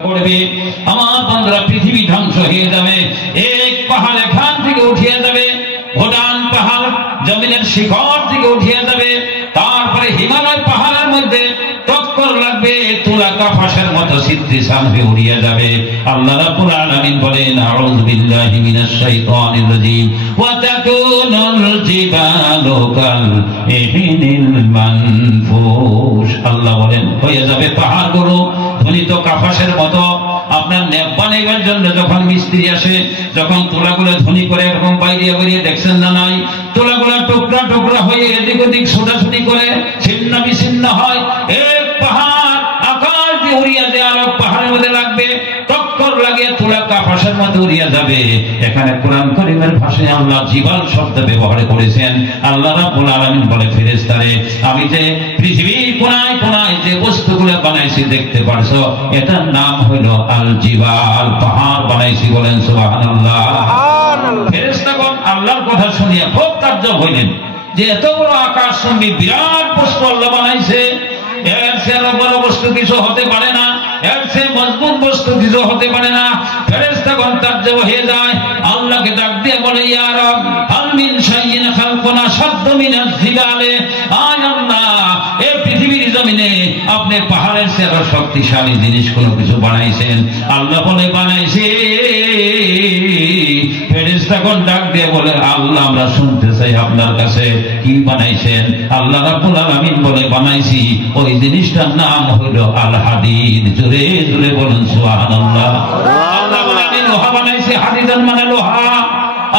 করবে আমার বন্ধুরা পৃথিবী ধ্বংস হয়ে যাবে এক পাহাড় এখান থেকে উঠিয়ে যাবে ভুটান পাহাড় জমিনের শিখর থেকে উঠিয়ে যাবে তারপরে হিমালয় পাহাড়ের মধ্যে টক্কর লাগবে তুলা কাফাসের মতো সিদ্ধিসান হয়ে উড়িয়ে যাবে আল্লাহ রাব্বুল আলামিন বলেন আউযু বিল্লাহি মিনাশ শাইতানির রাজীম ওয়া তাকুনুল জিবালু কাল ইহনিল মানফুশ আল্লাহ বলেন হয়ে যাবে পাহাড়গুলো ধ্বনিত কাফাসের মতো আপনার নেপ বানাইবার জন্য যখন মিস্ত্রি আসে যখন তুলাগুলো ধ্বনি করে এরকম বাইরে বেরিয়ে দেখছেন না নাই তুলাগুলো টুকরা টুকরা হয়ে এদিক ওদিক ছোটাছুটি করে ছিন্ন বিচ্ছিন্ন হয় এক পাহাড় আকাশ দিয়ে উড়িয়ে দেয় আর পাহাড়ের মধ্যে লাগবে টক্কর লাগিয়ে তুলা কাফাসের মধ্যে উড়িয়ে যাবে এখানে কোরআন কারীমের ভাষায় আল্লাহ জিবাল শব্দ ব্যবহার করেছেন আল্লাহ রাব্বুল আলামিন বলে ফেরেশতারে আমি যে পৃথিবীর কোনায় কোনায় যে বস্তুগুলো বানাইছি দেখতে পারছো এটার নাম হলো আল জিবাল পাহাড় বানাইছি বলেন সুবহানাল্লাহ ফেরেশতাগণ আল্লাহর কথা শুনিয়া খুব তাজ্জব হইলেন যে এত বড় আকাশচুম্বী বিরাট বস্তু আল্লাহ বানাইছে এর চেয়ে বড় বস্তু কিছু হতে পারে না এর চেয়ে মজবুত বস্তু কিছু হতে পারে না ফেরেশতাগণ তাজ্জব হয়ে যায় আল্লাহকে ডাক দিয়ে বলে ইয়া রব হাল মিন শাইইন খালকুনা শাদ্দু মিনাজ জিবালে আয় আল্লাহ এই পৃথিবীর জমিনে আপনি পাহাড়ের চেয়ে আরো শক্তিশালী জিনিস কোনো কিছু বানাইছেন আল্লাহ বলে বানাইছে ফেরেশতাগণ ডাক দিয়ে বলে আল্লাহ আমরা শুনতে চাই আপনার কাছে কি বানাইছেন আল্লাহ রাব্বুল আলামিন বলে বানাইছি ওই জিনিসটার নাম হলো আল হাদিদ জোরে জোরে বলুন সুবহানাল্লাহ আল্লাহ বলে আমি লোহা বানাইছি হাদিদান মানে লোহা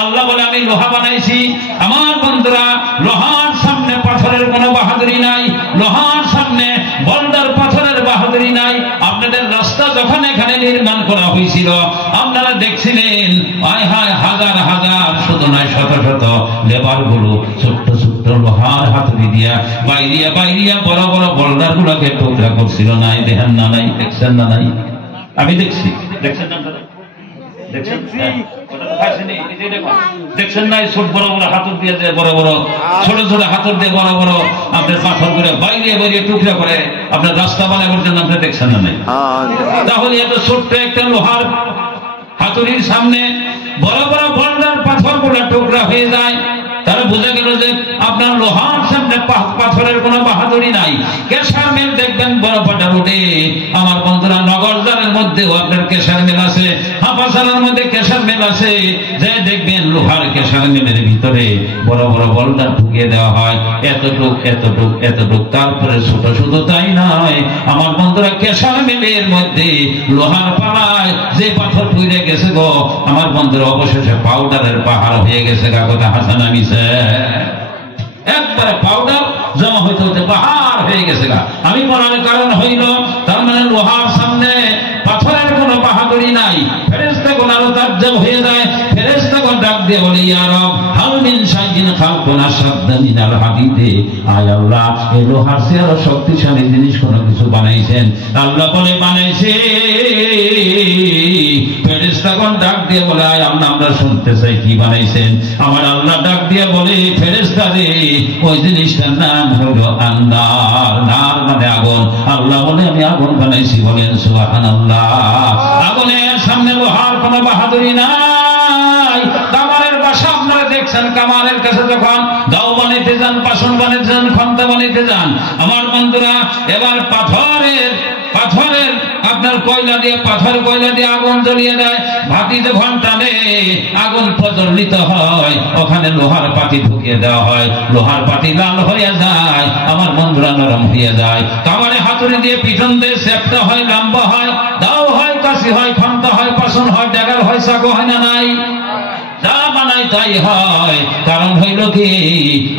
আল্লাহ বলে আমি লোহা বানাইছি আমার বন্ধুরা লোহার সামনে পাথরের কোনো বাহাদুরি নাই লোহার সামনে বলদার পাথরের বাহাদুরি নাই আপনাদের রাস্তা যখন এখানে নির্মাণ করা হয়েছিল আপনারা দেখছিলেন হায় হায় হাজার হাজার শুধু নয় শত শত লেবার গুলো ছোট্ট ছোট্ট লোহার হাতুড়ি দিয়া বাইরিয়া বড় বড় বলদার গুলোকে টুকরা করছিল নাই দেখেন না নাই দেখছেন না নাই আমি দেখছি দেখছেন না দেখছেন না ছোট বড় বড় হাতুর দিয়ে বড় বড় ছোট ছোট হাতুর দিয়ে বড় বড় আপনার পাথর করে বাইরে টুকরা করে আপনার রাস্তা বানায় করছেন আপনি দেখছেন না নাই তাহলে এত ছোট্ট একটা লোহার হাতুড়ির সামনে বড় বড় বলদার পাথর গুলো টুকরা হয়ে যায় তারা বোঝা গেল যে আপনার লোহার সামনে পাথরের কোনো বাহাদুরি নাই কেশার মিল দেখবেন বড়পাটা রোডে আমার বন্ধুরা নগরজারের মধ্যেও আপনার কেশার মিল আছে হাফাসালার মধ্যে কেশার মিল আছে যে দেখবেন লোহার কেশার মিলের ভিতরে বড় বড় বলদার ঢুকিয়ে দেওয়া হয় এতটুক তারপরে ছোট শুধু তাই নয় আমার বন্ধুরা কেশার মিলের মধ্যে লোহার পালায় যে পাথর পুড়ে গেছে গো আমার বন্ধুরা অবশেষে পাউডারের পাহাড় হয়ে গেছে কথা হাসান আমি একবারে পাউডার জমা হইতে হইতে পাহাড় হয়ে গেছে আমি বলার কারণ হইল তার মানে লোহার সামনে পাথরের কোনো বাহাদুরি নাই ফেরেশতাগণ আরো তাজ্জব হয়ে যায় ফেরেশতাগণ ডাক দিয়ে বলে ইয়া রব হাল মিন শাইইন খালকুনা শাদ্দু মিনাল হাদিদে আয় আল্লাহ এই লোহার চেয়ে আরো শক্তিশালী জিনিস কোনো কিছু বানাইছেন আল্লাহ বলে বানাইছে ফেরেশতাগণ ডাক দিয়ে বলে আয় আল্লাহ আমরা শুনতে চাই কি বানাইছেন আমার আল্লাহ ডাক দিয়ে বলে ফেরেশতারে ওই জিনিসটার নাম হলো আন্নার নার মানে আগুন আল্লাহ বলে আমি আগুন বানাইছি বলেন সুবহানাল্লাহ আগুনের সামনে লোহার কোনো বাহাদুরি নাই কামারের বাসা আপনারা দেখছেন কামারের কাছে যখন দাও বানাইতে যান পাশন বানাইতে যান খন্তা বানাইতে যান আমার বন্ধুরা এবার পাথরের আপনার কয়লা দিয়ে আগুন জ্বলিয়ে দেয় ভাতি যখন টানে আগুন প্রজ্বলিত হয় ওখানে লোহার পাতি ঢুকিয়ে দেওয়া হয় লোহার পাতি লাল হয়ে যায় আমার বন্ধুরা নরম হয়ে যায় কামারে হাতুড়ি দিয়ে পিছন দিয়ে সেপটা হয় লম্বা হয় দাও হয় কাশি হয় খন্তা হয় পাশন হয় ড্যাগার হয় চাকু হয় না নাই যা বানাই তাই হয় কারণ হইল কি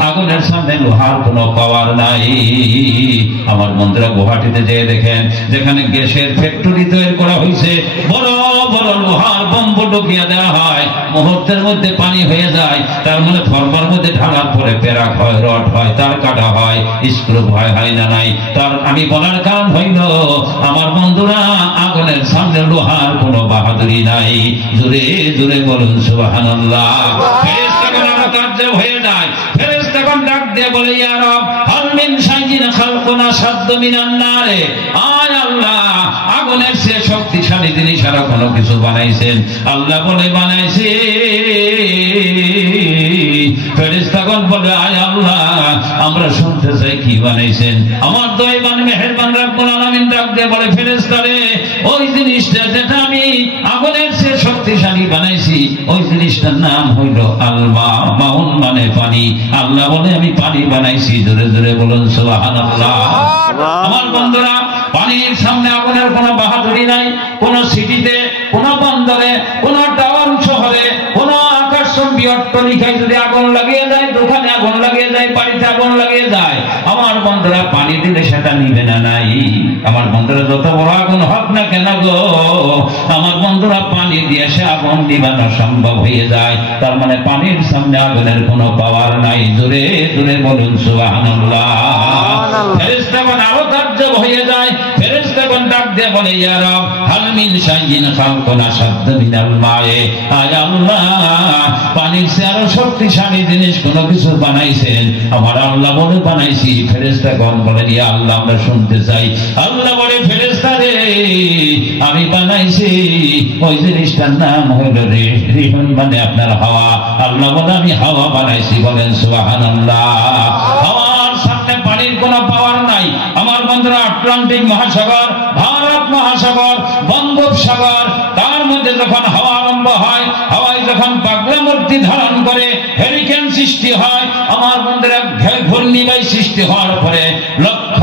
আগুনের সামনে লোহার কোনো পাওয়ার নাই আমার বন্ধুরা গুয়াহাটিতে যেয়ে দেখেন যেখানে গ্যাসের ফ্যাক্টরি তৈরি করা হয়েছে বড় বড় লোহার বম্ব ঢুকিয়ে দেওয়া হয় মুহূর্তের মধ্যে পানি হয়ে যায় তার মানে থর্মার মধ্যে ঢালার পরে পেরাক হয় রড হয় তার কাটা হয় স্ক্রু হয় না নাই তার আমি বলার কারণ হইল আমার বন্ধুরা আগুনের সামনে লোহার কোনো বাহাদুরি নাই জোরে জোরে বলুন সুবহানাল্লাহ ফেরেশতাগণ আরো তাজ্জব হয়ে যায় ফেরেশতাগণ তখন ডাক দিয়ে বলে ইয়া রব হাল মিন শাইইন খালকুনা আশাদ্দু মিনান নারে, আয় আল্লাহ আগুনের চেয়ে শক্তিশালী জিনিস আর কোনো কিছু বানাইছেন? আল্লাহ বলে বানাইছি। ফেরেশতাগণ বলে আয় আল্লাহ আমরা শুনতে চাই কি বানাইছেন। আমার দয়াবান মেহেরবান রব্বুল আলামিন ডাক দিয়ে বলে ফেরেশতারে ওই জিনিসটা যেটা আমি আগুনের চেয়ে শক্তিশালী বানাইছি ওই জিনিসটার নাম হইল আলমা, মাউন মানে পানি। আল্লাহ বলে আমি পানি বানাইছি। জোরে জোরে বলুন সুবহানাল্লাহ। আমার বন্ধুরা পানির সামনে আগুনের কোনো বাহাদুরি নাই। কোন সিটিতে, কোন বন্দরে, কোন টাউন শহরে, কোন আকাশচুম্বী অট্টালিকায় যদি আগুন লাগিয়ে যায়, দোকানে আগুন লাগিয়ে যায়, বাড়িতে আগুন লাগিয়ে যায়, আমার বন্ধুরা পানি দিলে সেটা নিবে না নাই। আমার বন্ধুরা যত বড় আগুন হোক না কেন গো, আমার বন্ধুরা পানি দিয়ে সে আগুন নিবানো সম্ভব হয়ে যায়। তার মানে পানির সামনে আগুনের কোনো পাওয়ার নাই। জোরে জোরে বলুন সুবহানাল্লাহ। ফেরেশতাগণ আরো তাজ্জব হয়ে যায়। ফেরেশতাগণ ডাক দিয়ে বলে ইয়া রব হাল মিন শাইইন খালকুনা আশাদ্দু মিনাল মায়ে, আয় আল্লাহ পানির চেয়ে আরো শক্তিশালী জিনিস কোন কিছু বানাইছেন? আমার আল্লাহ বলে বানাইছি। ফেরেশতাগণ বলেন ইয়া আল্লাহ আমরা শুনতে চাই। আল্লাহ বলে ফেরেশতারে আমি বানাইছি ওই জিনিসটার নাম হইল রিহুন মানে আপনার হাওয়া। আল্লাহ বলে আমি হাওয়া বানাইছি। বলেন সুবহানাল্লাহ। হাওয়ার সামনে পানির কোনো পাওয়ার নাই। আমার বন্ধুরা আটলান্টিক মহাসাগর, ভারত মহাসাগর, বঙ্গোপসাগর, তার মধ্যে যখন হাওয়া আরম্ভ হয়, হাওয়ায় যখন পাগলা মূর্তি ধারণ করে হেরিকেন সৃষ্টি হয়, আমার বন্ধুরা ঘূর্ণিবায়ু সৃষ্টি হওয়ার পরে লক্ষ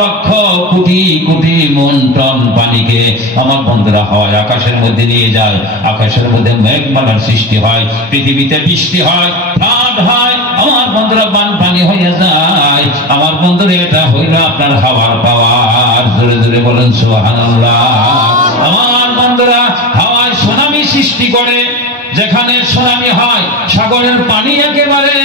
লক্ষ কোটি কোটি মন টন পানিকে আমার বন্ধুরা হাওয়ায় আকাশের মধ্যে নিয়ে যায়। আকাশের মধ্যে মেঘমালার সৃষ্টি হয়, পৃথিবীতে বৃষ্টি হয়, ফ্লাড হয়, আমার বন্ধুরা বানপানি হয়ে যায়। আমার বন্ধুরা এটা হইল আপনার হাওয়ার পাওয়ার। জোরে জোরে বলেন সুবহানাল্লাহ। আমার বন্ধুরা হাওয়ায় সুনামি সৃষ্টি করে। যেখানে সুনামি হয় সাগরের পানি একেবারে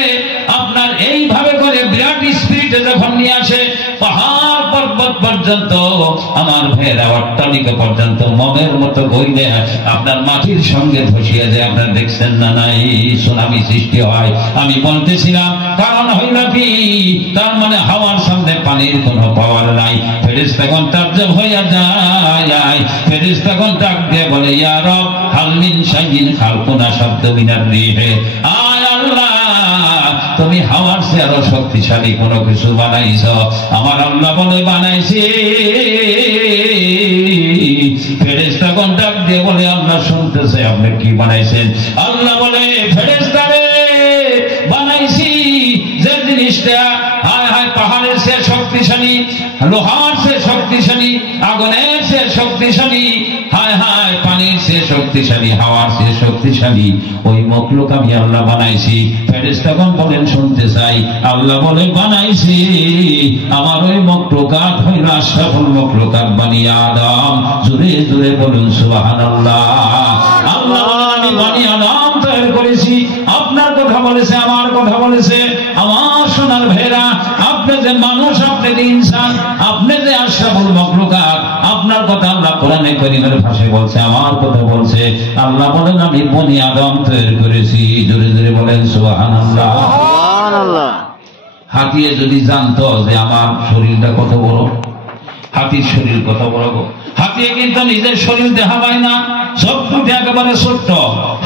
আপনার এইভাবে করে বিরাট স্পিরিটে যখন নিয়ে আসে পাহাড় পর্বত পর্যন্ত, আমার ভাইয়েরা অট্টালিকা পর্যন্ত মমের মতো বইলে আপনার মাটির সঙ্গে ধসিয়ে যায়। আপনারা দেখছেন না নাই সুনামি সৃষ্টি হয়? আমি বলতেছিলাম কারণ হইল কি, তার মানে হাওয়ার সামনে পানির কোনো পাওয়ার নাই। ফেরেশতাগণ তাজ্জব হইয়া যায়। ফেরেশতাগণ ডাক দিয়ে বলে ইয়া রব হাল মিন শাইইন খালকুনা আশাদ্দু মিনার রিহে, আয় আল্লাহ তুমি হাওয়ার চেয়ে আরো শক্তিশালী কোনো কিছু বানাইছো? আমার আল্লাহ বলে বানাইছি। ফেরেশতাগণ ডাক দিয়ে বলে আল্লাহ শুনতেছে আপনি কি বানাইছেন? আল্লাহ বলে ফেরেশতারে বানাইছি যে জিনিসটা হায় হায় পাহাড়ের চেয়ে শক্তিশালী, লোহার চেয়ে শক্তিশালী, আগুনের চেয়ে শক্তিশালী, হায় হায় পানির চেয়ে শক্তিশালী, হাওয়ার চেয়ে শক্তিশালী ওই মখলুক আমি আল্লাহ বানাইছি। ফেরেশতাগণ বলেন শুনতে চাই। আল্লাহ বলে বানাইছি আমার ওই মখলুকাত হইল আশরাফুল মখলুকাত বনি আদম। জোরে জোরে বলুন সুবহানাল্লাহ। আল্লাহ আমি বনি আদম তৈরি করেছি। আপনার কথা বলেছে, আমার কথা বলেছে। আমার সোনার ভেড়া, আপনি যে মানুষ, আপনি যে ইনসান, আপনি যে আশরাফুল মখলুকাত, আপনার কথা আল্লাহ কোরআনে কারীমের ভাষায় বলছে, আমার কথা বলছে। আল্লাহ বলেন আমি বনি আদম তৈরি করেছি। জোরে জোরে বলেন সুবহানাল্লাহ। সুবহানাল্লাহ। হাতিয়ে যদি জানতো যে আমার শরীরটা কত বড়, হাতির শরীর কত বড় গো। হাতিয়ে কিন্তু নিজের শরীর দেখা পায় না, সবটুকু একেবারে ছোট্ট।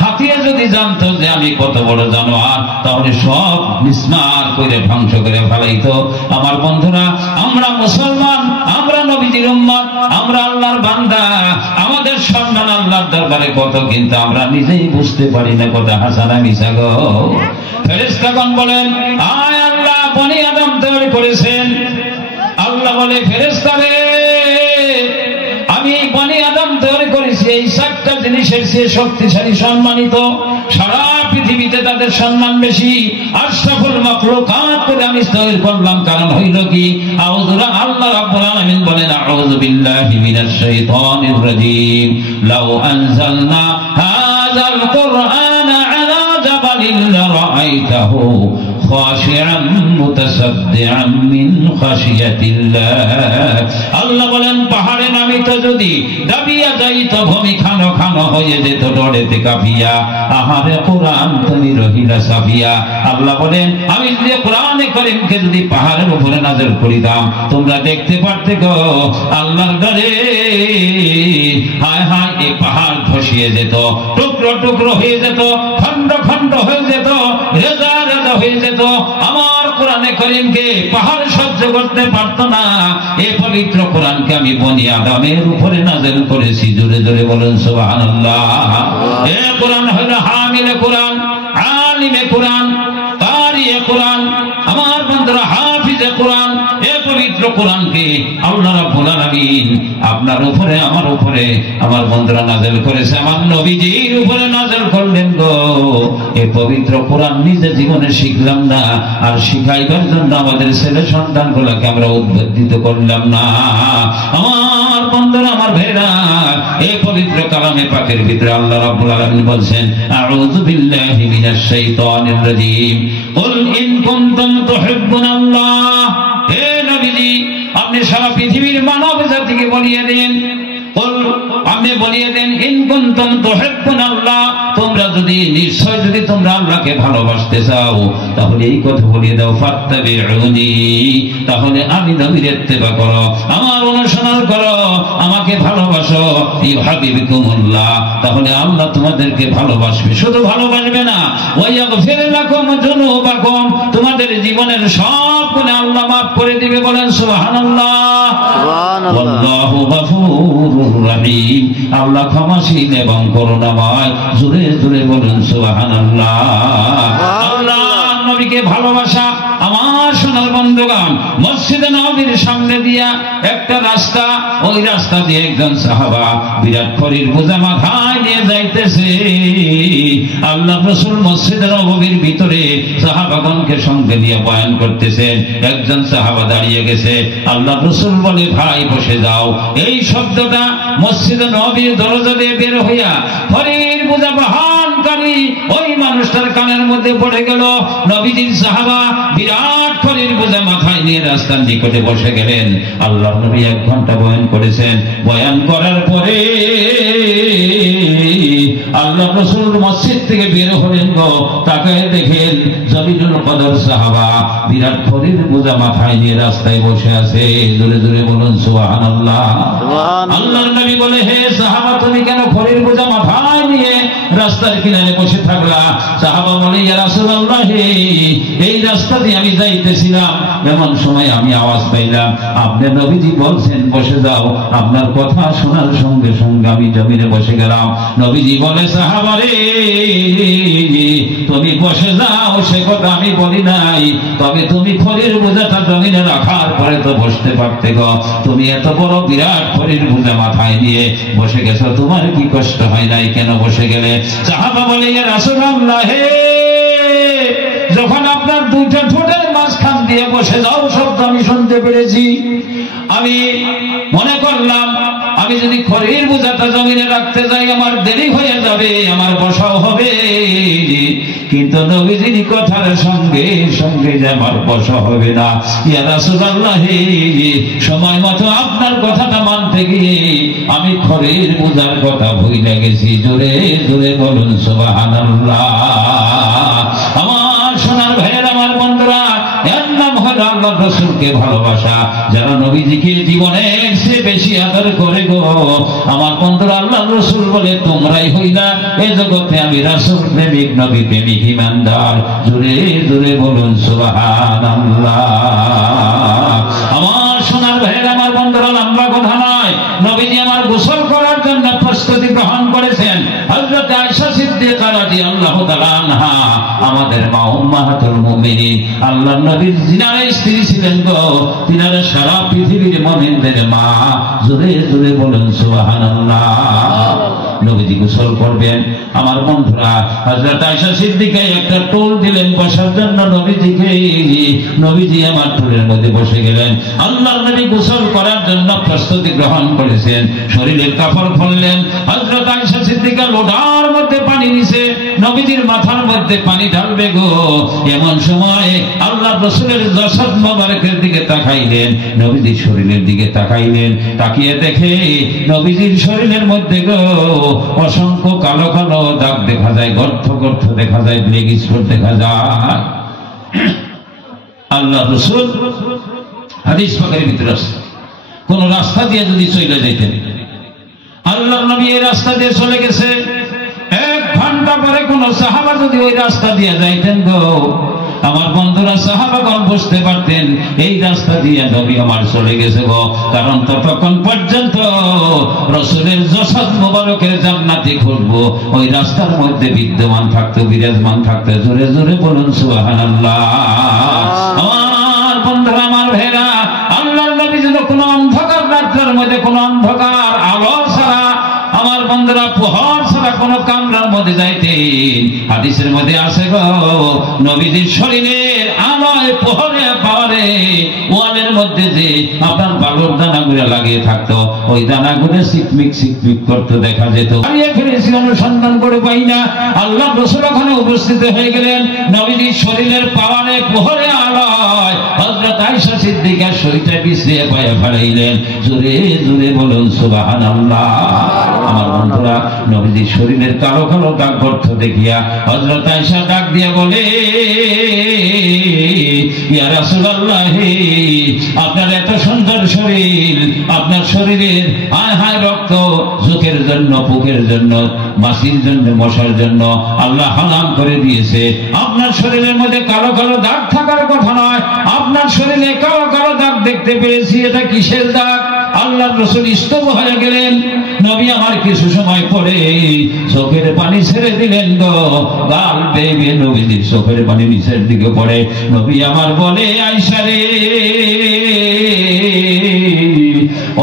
হাতিয়ে যদি জানতো যে আমি কত বড় জানোয়ার, তাহলে সব মিসমার করে ধ্বংস করে ফেলাইতো। আমার বন্ধুরা আমরা মুসলমান, আমরা নবীজির উম্মত, আমরা আল্লাহর বান্দা, আমাদের সম্মান আল্লাহর দরবারে কত, কিন্তু আমরা নিজেই বুঝতে পারি না কথা হাসানা মিছা গো। ফেরেশতাগণ বলেন আয় আল্লাহ বনি আদম তৈরি করেছেন। আল্লাহ বলে ফেরেশতারে আমি বনি আদম তৈরি করেছি এই চারটা জিনিসের চেয়ে শক্তিশালী, সম্মানিত। সারা পৃথিবীতে তাদের সম্মান বেশি। আশরাফুল মাখলুকাত করে আমি তৈরি করলাম। কারণ হইল কি, আল্লাহ রাব্বুল আলামিন বলেন আউযু বিল্লাহি মিনাশ শাইতানির রাজীম লাউ আনজালনা হাযাল কুরআনা আলা জাবালিন লারাআইতাহু খাশিআন মুতাসাদ্দিআন মিন খাশিয়াতিল্লাহ। আল্লাহ বলেন পাহাড়ে নামিতে যদি দাবিয়া যাইত, ভূমি খানো খানো হয়ে যেত ডরেতে কাঁপিয়া, আহারে কোরআন তুমি রহিলা সাফিয়া। আল্লাহ বলেন আমি যদি কোরআনে কারীমকে যদি পাহাড়ের উপরে নাযিল করিতাম, তোমরা দেখতে পারতে গো আল্লাহর ডরে হায় হায় এই পাহাড় ধসিয়ে যেত, টুকরো টুকরো হয়ে যেত, খন্ড খন্ড হয়ে যেত, রেজা রেজা হয়ে যেত। আমার কোরআনে কারীমকে পাহাড় সহ্য করতে পারতো না। এই পবিত্র কোরআনকে আমি বনি আদমের উপরে নাযিল করেছি। জোরে জোরে বলেন সুবহানাল্লাহ। এই কোরআন হলো হামিলে কোরআন, আলিমে কোরআন, কারিয়ে কোরআন, আমার বন্ধুরা হাফিজে কোরআন। এই পবিত্র কোরআনকে আল্লাহ রাব্বুল আলামিন আপনার উপরে আমার উপরে আমার বন্ধুরা নাযিল করেছে, আমার নবীজির উপরে নাযিল করলেন গো। এই পবিত্র কোরআন নিজে জীবনে শিখলাম না, আর শিখাইবার জন্য আমাদের ছেলে সন্তানগুলোকে আমরা উদ্বুদ্ধ করলাম না। আমার বন্ধুরা আমার ভাইরা, এই পবিত্র কালামে পাকের ভিতরে আল্লাহ রাব্বুল আলামিন বলছেন আউযু বিল্লাহি মিনাশ শাইতানির রাজীম কুল ইন কুনতুম তুহিব্বুনাল্লাহ। হে নবীজি আপনি সারা পৃথিবীর মানব জাতিকে বলিয়ে দেন, আপনি বলিয়ে দেন ইন কুনতুম তুহিব্বুনাল্লাহ, তোমরা যদি নিশ্চয় যদি তোমরা আল্লাহকে ভালোবাসতে চাও তাহলে এই কথা বলিয়ে দাও ফাত্তাবিউনি, তাহলে আমি নবীর ইত্তেবা করো, আমার অনুসরণ করো, আমাকে ভালোবাসো। ইউহাবিবকুমুল্লাহ, তাহলে আল্লাহ তোমাদেরকে ভালোবাসবে। শুধু ভালোবাসবে না, ওয়ায়াগফির লাকুম যুনুবাকুম, তোমাদের জীবনের সব গুনাহ আল্লাহ মাফ করে দিবে। বলেন সুবহানাল্লাহ। ওয়াল্লাহু গফুরুর রহিম, আল্লাহ ক্ষমাশীল এবং করুণাময়। জোরে জোরে বলুন সুবহানাল্লাহ। আল্লাহ নবীকে ভালোবাসা। আমার সোনার বন্ধুগণ, মসজিদে নববীর সামনে দিয়া একটা রাস্তা, ওই রাস্তা দিয়ে একজন সাহাবা বিরাট খড়ির বোঝা মাথায় নিয়ে যাইতেছে। আল্লাহ রাসূল মসজিদে নববীর ভিতরে সাহাবাগণকে সঙ্গে নিয়ে বয়ান করতেছেন। একজন সাহাবা দাঁড়িয়ে গেছে, আল্লাহ রাসূল বলে ভাই বসে যাও। এই শব্দটা মসজিদে নববীর দরজা দিয়ে বের হইয়া খড়ির বোঝা বহনকারী ওই মানুষটার কানের মধ্যে পড়ে গেল। নবীজির সাহাবা বিরাট খড়ির বোঝা মাথায় নিয়ে রাস্তার নিকটে বসে গেলেন। আল্লাহর নবী 1 ঘন্টা বয়ান করেছেন। বয়ান করার পরে আল্লাহ রাসূল মসজিদ থেকে বের হলেন গো, তাকায় দেখেন জলিলুল কদর সাহাবা বিরাট খড়ির বোঝা মাথায় নিয়ে রাস্তায় বসে আছে। জোরে জোরে বলুন সুবহানাল্লাহ। আল্লাহর নবী বলে হে সাহাবা তুমি কেন খড়ির বোঝা মাথায় নিয়ে রাস্তার কিনারে বসে থাকলা? সাহাবা বলে ইয়া রাসূলুল্লাহ, এই রাস্তা দিয়ে আমি যাইতেছিলাম, এমন সময় আমি আওয়াজ পাইলাম আপনি নবীজি বলছেন বসে যাও। আপনার কথা শোনার সঙ্গে সঙ্গে আমি জমিনে বসে গেলাম। নবীজি বলে সাহাবা রে তুমি বসে যাও সে কথা আমি বলি নাই, তবে তুমি খড়ির বোঝাটা জমিনে রাখার পরে তো বসতে পারতে গো। তুমি এত বড় বিরাট খড়ির বোঝা মাথায় নিয়ে বসে গেছো, তোমার কি কষ্ট হয় নাই? কেন বসে গেলে? সাহাবা বলে ইয়া রাসূলুল্লাহ, যখন আপনার দুইটা ঠোঁটের মাঝখান দিয়ে বসে যাও শব্দ আমি শুনতে পেরেছি, আমি মনে করলাম আমি যদি খড়ির বোঝাটা জমিনে রাখতে যাই আমার দেরি হয়ে যাবে, আমার বসাও হবে। কিন্তু নবীজির কথার সঙ্গে সঙ্গে যে আমার বসা হবে না। ইয়া রাসূলুল্লাহ, সময় মতো আপনার কথাটা মানতে গিয়ে আমি খড়ির বোঝার কথা ভুলে গেছি। জোরে জোরে বলুন সুবহানাল্লাহ। আমার সোনার ভাইয়ের আমার বন্ধুরা, এর নাম হলো আল্লাহ রাসূলকে ভালোবাসা। যারা নবীজিকে জীবনের চেয়ে বেশি আদর করে গো আমার বন্ধুরা, আল্লাহ রাসূল বলে তোমরাই হইলা এ জগতে আমি রাসূল প্রেমিক নবী প্রেমিক ঈমানদার। জোরে জোরে বলুন সুবহানাল্লাহ। আমার সোনার ভাইয়ের আমার বন্ধুরা, লম্বা কথা নয়, নবীজি আমার গোসল করার জন্য প্রস্তুতি গ্রহণ করেছেন। হযরত আয়েশা সিদ্দিকা রাদিয়াল্লাহু তাআলা আনহা আমাদের মা উম্মাহাতুল মুমিনিন, আল্লাহর নবীর যিনারা স্ত্রী ছিলেন গো, তিনারা সারা পৃথিবীর মুমিনদের মা। জোরে জোরে বলুন সুবহানাল্লাহ। নবীজি গোসল করবেন, আমার বন্ধুরা হযরত আয়েশা সিদ্দিকা একটা টুল দিলেন বসার জন্য নবীজিকে। নবীজি আমার টুলের মধ্যে বসে গেলেন। আল্লাহর নবী গোসল করার জন্য প্রস্তুতি গ্রহণ করেছেন, শরীরের কাপড় খুললেন। হযরত আয়েশা সিদ্দিকা লোটার মধ্যে পানি নিছে, নবীজির মাথার মধ্যে পানি ঢালবে গো। এমন সময় আল্লাহ রাসূলের জাসাদ মোবারকের দিকে তাকাইলেন, নবীজির শরীরের দিকে তাকাইলেন, তাকিয়ে দেখে নবীজির শরীরের মধ্যে গো অসংখ্য কালো কালো দাগ দেখা যায়, গর্ত গর্ত দেখা যায়, ব্লেক স্পট দেখা যায়। আল্লাহ রাসূল হাদিস পাকের ভিতরে আছে, কোন রাস্তা দিয়ে যদি চলে যাইতেন, আল্লাহর নবী এই রাস্তা দিয়ে চলে গেছে, 1 ঘন্টা পরে কোন সাহাবা যদি ওই রাস্তা দিয়ে যাইতেন গো, আমার বন্ধুরা সাহাবাগণ বুঝতে পারতেন এই রাস্তা দিয়ে নবী আমার চলে গেছে গো। কারণ ততক্ষণ পর্যন্ত রাসূলের জাসাদ মোবারকের জান্নাতি খুলবো ওই রাস্তার মধ্যে বিদ্যমান থাকতো, বিরাজমান থাকতো। জোরে জোরে বলুন সুবহানাল্লাহ। আমার বন্ধুরা, আমার ভাইরা, আল্লাহর নবী যেন কোনো অন্ধকার রাত্রের মধ্যে কোনো অন্ধকার আলো ছাড়া, আমার বন্ধুরা প্রহর ছাড়া কোন কামরার মধ্যে যাইতেন। হাদিসের মধ্যে আছে গো, নবীজির শরীরের আলোয় প্রহরে পাওয়ারে ওয়ালের মধ্যে যে আপনার বালুর দানাগুলো লাগিয়ে থাকতো, ওই দানাগুলো সিকমিক সিকমিক করতে দেখা যেত। হারিয়ে ফেলেছি, অনুসন্ধান করে পাই না। আল্লাহ রাসূল ওখানে উপস্থিত হয়ে গেলেন, নবীজির শরীরের পাওয়ারে প্রহরে আলোয় হযরত আয়েশা সিদ্দিকার শরীরটা বিছিয়ে পায়ে ফেলাইলেন। জোরে জোরে বলুন সুবহানাল্লাহ। আমার বন্ধুরা, নবীজির শরীরের কালো কালো দাগ গর্ত দেখিয়া হযরত আয়েশা ডাক দিয়া বলে, ইয়া রাসূলুল্লাহ, আপনার এত সুন্দর শরীর, আপনার শরীরের হায় হায় রক্ত চোখের জন্য, পুকের জন্য, মাছির জন্য, মশার জন্য আল্লাহ হারাম করে দিয়েছে। আপনার শরীরের মধ্যে কালো কালো দাগ থাকার কথা নয়, আপনার শরীরে কালো কালো দাগ দেখতে পেয়েছি, এটা কিসের দাগ? আল্লাহর রাসূল স্তব্ধ হয়ে গেলেন। নবী আমার কিছু সময় পরে চোখের পানি ছেড়ে দিলেন গো, গাল বেয়ে নবীজির চোখের পানি নিচের দিকে পড়ে। নবী আমার বলে, আয়েশা রে,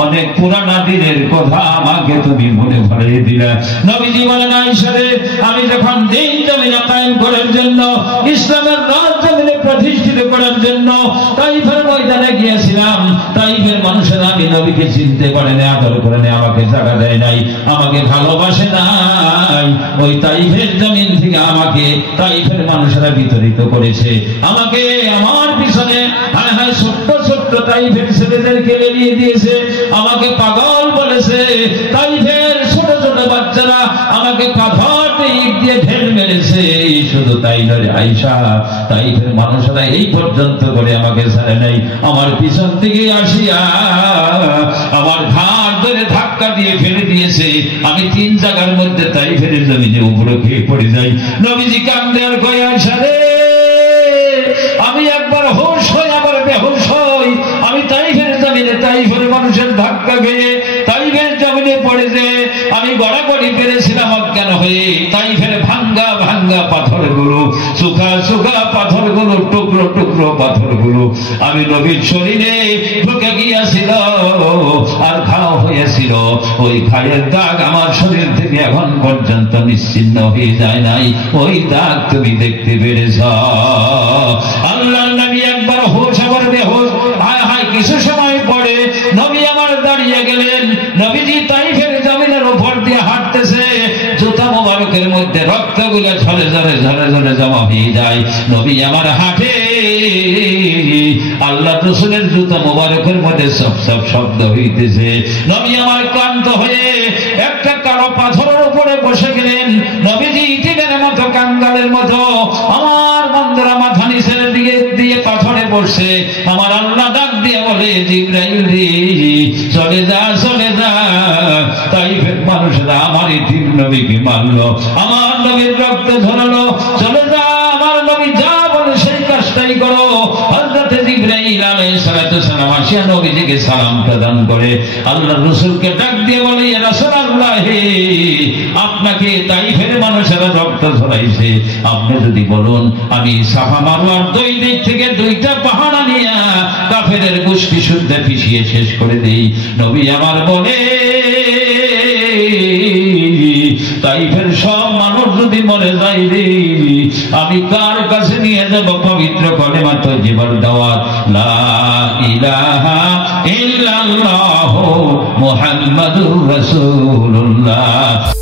অনেক পুরানা দিনের কথা আমাকে তুমি মনে ভরিয়ে দিলা। নবীজি বলেন, আয়েশা রে, আমি যখন দিন জমিনে কায়েম করার জন্য, ইসলামের রাজ জমিনে প্রতিষ্ঠিত করার জন্য তাইফের ময়দানে গিয়েছিলাম, তাইফের মানুষেরা আমি নবীকে চিনতে পারে না, আদর করে না, আমাকে জায়গা দেয় নাই, আমাকে ভালোবাসে নাই। ওই তাইফের জমিন থেকে আমাকে তাইফের মানুষেরা বিতরিত করেছে, আমাকে আমার পিছনে হায় হায় ছোট্ট ছোট্ট তাইফের ছেলেদেরকে বেরিয়ে দিয়েছে, আমাকে পাগল বলেছে। তাইফের ছোট ছোট বাচ্চারা আমাকে পাথর ইট দিয়ে ঢেল মেরেছে। শুধু তাই নয় আয়েশা, তাইফের মানুষেরা এই পর্যন্ত করে আমাকে ছাড়ে নাই, আমার পিছন থেকে আসিয়া আমার ঘাড় ধরে ধাক্কা দিয়ে ফেলে দিয়েছে। আমি 3 জায়গার মধ্যে তাইফের জমিনে উপরে খেয়ে পড়ে যাই। নবীজি কান্দে আর কয়, আয়েশা রে, আমি একবার হুঁশ হই, আবার বেহুশ হই। আমি তাইফের জমিনে তাইফের মানুষের ধাক্কা খেয়ে তাইফের জমিনে পড়ে যে আমি গড়াগড়ি পেরেছিলাম অজ্ঞান হয়ে। তাইফের ভাঙ্গা ভাঙ্গা পাথরগুলো, শুকা শুকা পাথরগুলো, টুকরো টুকরো পাথরগুলো আমি নবীর শরীরে ঢুকে গিয়েছিল আর ঘাও হয়েছিল। ওই ঘায়ের দাগ আমার শরীর থেকে এখন পর্যন্ত নিশ্চিহ্ন হয়ে যায় নাই। ওই দাগ তুমি দেখতে পেরেছ। আল্লাহর নবী একবার হুঁশ, আবার বেহুশ। হায় হায়, কিছু সময় পরে নবী আমার দাঁড়িয়ে গেলেন। নবীজি তাইফের জমিনের উপর দিয়ে হাঁটতেছে, জুতা মোবারকের মধ্যে রক্তগুলো ঝরে ঝরে ঝরে ঝরে জমা হয়ে যায়। নবী আমার হাঁটে, আল্লাহ রাসূলের জুতা মোবারকের মধ্যে সব সব শব্দ হইতেছে। নবী আমার ক্লান্ত হয়ে একটা কালো পাথরের উপরে বসে গেলেন। নবীজি ইতিমের মতো, কাঙ্গালের মতো আমার বন্ধুরা মাথা নিচের দিকে দিয়ে পাথরে বসে। আমার আল্লাহ ডাক দিয়ে বলে, জিবরাইল রে, চলে যা চলে যা। তাইফের মানুষরা আমার ইতিম নবীকে মারলো, আমার নবীর রক্ত ঝরালো, চলে যা। আমার নবী যা বলে সেই কাজটাই করো। হযরত জিবরাইল আলাইহিস সালাতু সালাম আসিয়া নবীজিকে সালাম প্রদান করে আল্লাহর রাসূলকে ডাক দিয়ে বলে, ইয়া রাসূলুল্লাহ, আপনাকে তাইফের মানুষেরা রক্ত ঝরাইছে, আপনি যদি বলুন আমি সাফা মারওয়ার দুই দিক থেকে 2টা পাহাড় নিয়া কাফেরের গোষ্ঠী শুদ্ধ পিছিয়ে শেষ করে দেই। নবী আমার বলে, তাইফের সব মানুষ যদি মরে যায় রে, আমি কার কাছে নিয়ে যাব পবিত্র কলেমা তয়্যিবার দাওয়াত, লা ইলাহা ইল্লাল্লাহু মুহাম্মাদুর রাসূলুল্লাহ।